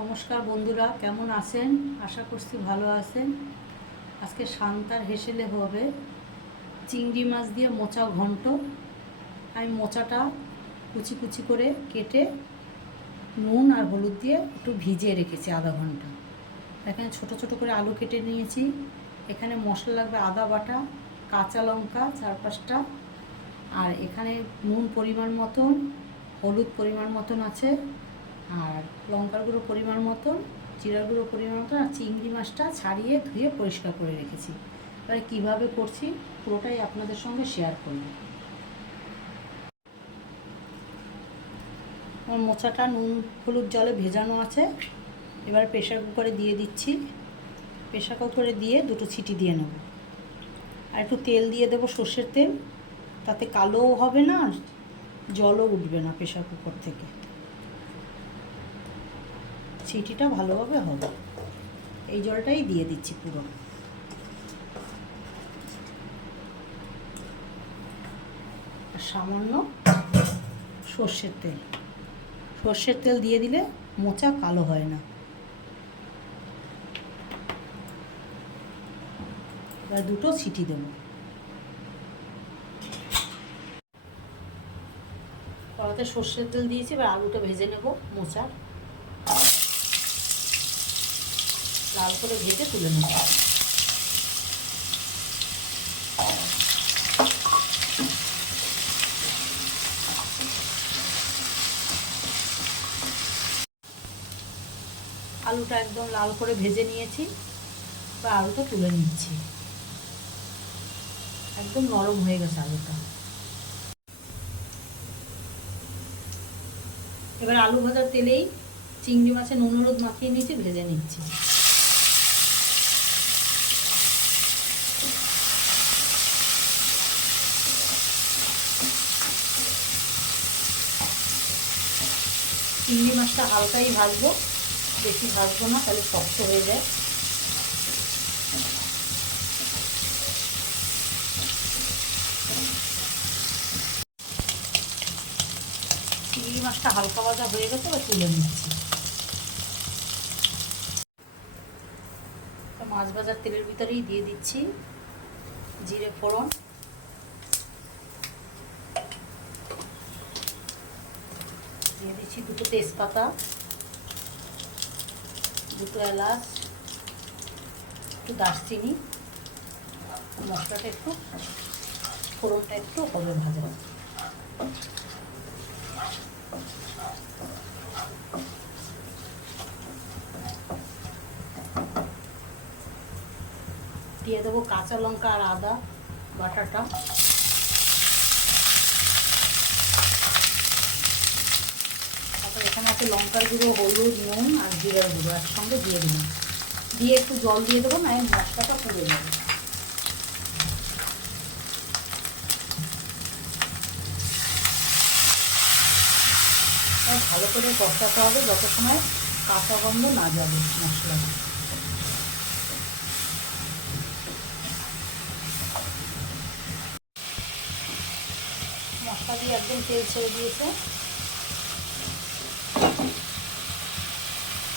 নমস্কার বন্ধুরা, কেমন আছেন? আশা করছি ভালো আছেন। আজকে শান্তার হেসেলে হবে। চিংড়ি মাছ দিয়ে মোচা ঘন্ট। আমি মোচাটা কুচি কুচি করে কেটে নুন আর হলুদ দিয়ে একটু ভিজিয়ে রেখেছি আধা ঘণ্টা। এখানে ছোট ছোট করে আলু কেটে নিয়েছি। এখানে মশলা লাগবে আদা বাটা, কাঁচা লঙ্কা চার পাঁচটা। আর এখানে নুন পরিমাণ মতন, হলুদ পরিমাণ মতন আছে। আর লঙ্কার গুঁড়ো পরিমাণ মতন, জিরার গুঁড়ো পরিমাণ মতন আর চিংড়ি মাছটা ছাড়িয়ে ধুয়ে পরিষ্কার করে রেখেছি। এবারে কীভাবে করছি পুরোটাই আপনাদের সঙ্গে শেয়ার করব। আমার মোচাটা নুন, হলুদ জলে ভেজানো আছে। এবার প্রেশার কুকারে দিয়ে দিচ্ছি। প্রেশার কুকারে দিয়ে দুটো ছিটি দিয়ে নেব। আর একটু তেল দিয়ে দেবো সর্ষের তেল। তাতে কালোও হবে না জলও উঠবে না প্রেশার কুকার থেকে। সিটিটা ভালোভাবে হবে। এই জলটাই দিয়ে দিচ্ছি পুরো। সামান্য সর্ষের তেল। সর্ষের তেল দিয়ে দিলে মোচা কালো হয় না। এবার দুটো সিটি দেবো। কড়াতে সর্ষের তেল দিয়েছি, এবার আলুটা ভেজে নেব, মোচার। লাল করে ভেজে তুলে নেব। আলুটা একদম লাল করে ভেজে নিয়েছি, বা আলুটা তুলে নিচ্ছি। একদম নরম হয়ে গেছে আলুটা। এবার আলু ভাজার তেলেই চিংড়ি মাছে নুন হলুদ মাখিয়ে নিয়েছি, ভেজে নিচ্ছি। চিংড়ি মাছটা হালকাই ভাজবো। বেশি ভাজবো না, তাহলে শক্ত হয়ে যায়। চিংড়ি মাছটা হালকা ভাজা হয়ে গেছে বা তুলে নিচ্ছি। মাছ ভাজার তেলের ভিতরেই দিয়ে দিচ্ছি জিরে ফোড়ন। দিয়ে দিচ্ছি দুটো তেজপাতা, দুটো এলাচ, একটু দারচিনি, মশলাটা একটু, ফোড়নটা একটু হবে ভাজা। দিয়ে দেবো কাঁচা লঙ্কা আর আদা বাটাটা তারপর এখানে আছে লঙ্কার গুঁড়ো, হলুদ, নুন আর জিরার গুঁড়ো একসঙ্গে দিয়ে দিলাম। দিয়ে একটু জল দিয়ে দেবো না মশলাটা পুড়ে যাবে। ভালো করে কষাতে হবে যত সময় কাঁচা গন্ধ না যাবে মশলাটা। মশলা দিয়ে একদম তেল ছেড়ে দিয়েছে।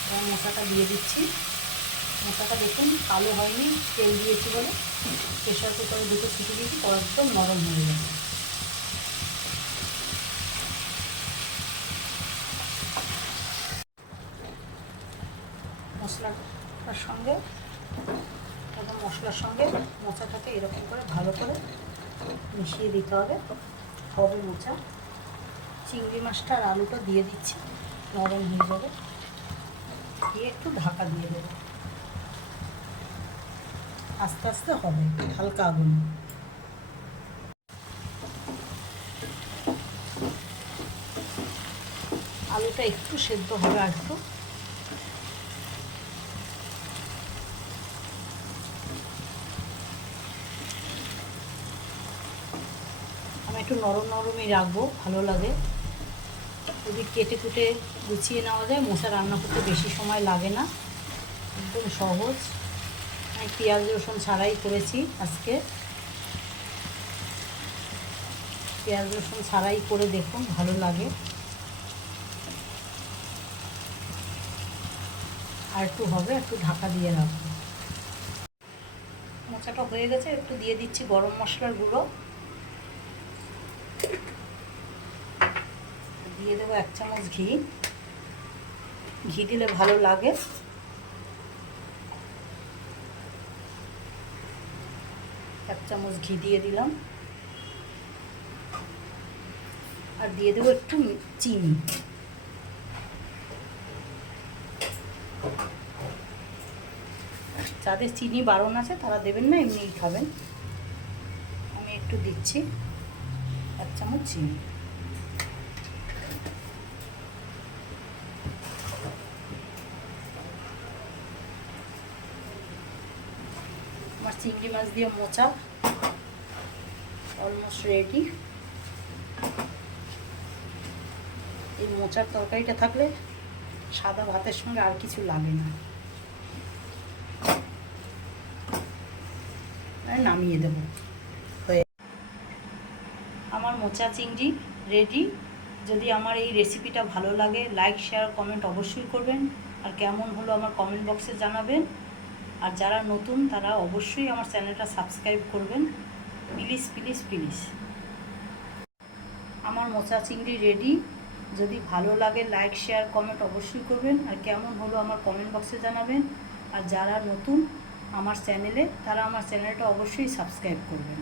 এবার মশলাটা দিয়ে দিচ্ছি। মশলাটা দেখুন, কালো হয়নি, তেল দিয়েছি বলে। প্রেশার কুকারে দুটো সিটি দিয়েছি একদম নরম হয়ে যাবে মশলাটার সঙ্গে, একদম মশলার সঙ্গে মোচাটাকে এরকম করে ভালো করে মিশিয়ে দিতে হবে। হবে মোচা। চিংড়ি মাছটা আর আলুটা দিয়ে দিচ্ছি, নরম হয়ে যাবে। দিয়ে একটু ঢাকা দিয়ে দেবো। আস্তে আস্তে হবে, হালকা আগুন। আলুটা একটু সেদ্ধ হবে একটু আমি একটু নরম নরমই রাখব, ভালো লাগে। যদি কেটে কুটে গুছিয়ে নেওয়া যায়, মশা রান্না করতে বেশি সময় লাগে না। একদম সহজ। আমি পেঁয়াজ, রসুন ছাড়াই করেছি আজকে। পেঁয়াজ, রসুন ছাড়াই করে দেখুন, ভালো লাগে। আর একটু হবে, একটু ঢাকা দিয়ে রাখব। মোচাটা হয়ে গেছে, একটু দিয়ে দিচ্ছি গরম মশলার গুঁড়ো। দিয়ে দেবো এক চামচ ঘি। ঘি দিলে ভালো লাগে। এক চামচ ঘি দিয়ে দিলাম। আর দিয়ে দেবো একটু চিনি। যাদের চিনি বারণ আছে, তারা দেবেন না, এমনিই খাবেন। আমি একটু দিচ্ছি। এক চামচ চিনি। চিংড়ি মাছ দিয়ে মোচা। অলমোস্ট রেডি এই মোচার তরকারিটা থাকলে সাদা ভাতের সঙ্গে আর কিছু লাগে না। নামিয়ে দেব। আমার মোচা চিংড়ি রেডি যদি আমার এই রেসিপিটা ভালো লাগে লাইক শেয়ার কমেন্ট অবশ্যই করবেন। আর কেমন হলো আমার কমেন্ট বক্সে জানাবেন। আর যারা নতুন, তারা অবশ্যই আমার চ্যানেলটা সাবস্ক্রাইব করবেন। Please please please. আমার মোচা চিংড়ি রেডি যদি ভালো লাগে লাইক শেয়ার কমেন্ট অবশ্যই করবেন। আর কেমন হলো আমার কমেন্ট বক্সে জানাবেন। আর যারা নতুন আমার চ্যানেলে, তারা আমার চ্যানেলটা অবশ্যই সাবস্ক্রাইব করবেন।